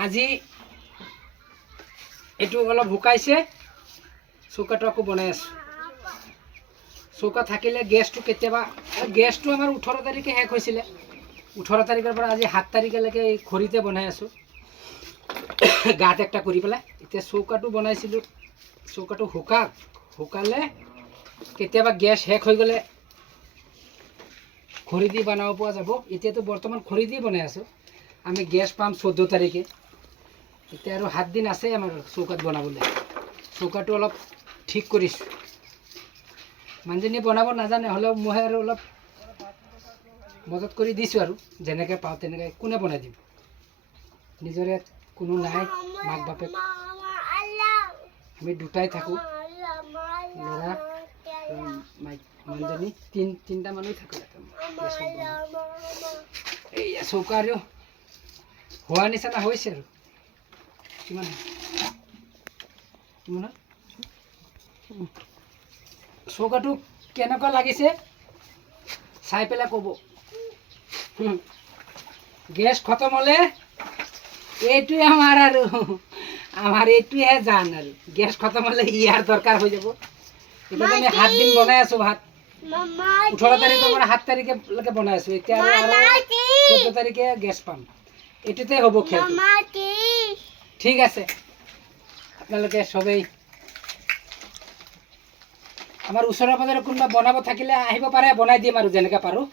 আজি এইটো অলপ শুকাইছে, চৌকাটো আকৌ বনাই আছোঁ। চৌকা থাকিলে গেছটো কেতিয়াবা, গেছটো আমাৰ 18 তাৰিখে শেষ হৈছিলে। 18 তাৰিখৰ পৰা আজি 7 তাৰিখলৈকে এই খৰিতে বনাই আছোঁ, গাঁত একটা কৰি পেলাই। এতিয়া চৌকাটো বনাইছিলোঁ, চৌকাটো শুকালে কেতিয়াবা গেছ শেষ হৈ গ'লে খৰি দি বনাব পৰা যাব। এতিয়াতো বৰ্তমান খৰি দি বনাই আছোঁ। আমি গেছ পাম 14 তাৰিখে। এতিয়া আৰু 7 দিন আছে আমাৰ চৌকাত বনাবলৈ। চৌকাটো অলপ ঠিক কৰিছোঁ। মানুহজনী বনাব নাজানে, হ'লেও মই আৰু অলপ মদত কৰি দিছোঁ আৰু যেনেকৈ পাওঁ তেনেকৈ। কোনে বনাই দিব, নিজৰে কোনো নাই, মাক বাপেক আমি দুটাই থাকোঁ, ল'ৰা মানুহজনী, তিনিটা মানুহ থাকোঁ। এই চৌকা আৰু হোৱা নিচিনা হৈছে আৰু কিমান চৌকাটো কেনেকুৱা লাগিছে চাই পেলাই ক'ব। গেছ খতম হ'লে এইটোৱে আমাৰ এইটোৱে জান আৰু গেছ খতম হ'লে ইয়াৰ দৰকাৰ হৈ যাব। এতিয়া আমি 7 দিন বনাই আছোঁ ভাত। 18 তাৰিখৰ পৰা 7 তাৰিখলৈকে বনাই আছোঁ। এতিয়া আৰু 14 তাৰিখে গেছ পাম। এইটোতে হ'ব খেল। ঠিক আছে, আপোনালোকে সবেই আমাৰ ওচৰে পাজৰে কোনোবা বনাব থাকিলে আহিব পাৰে, বনাই দিম আৰু যেনেকৈ পাৰোঁ।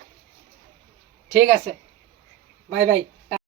ঠিক আছে, বাই বাই।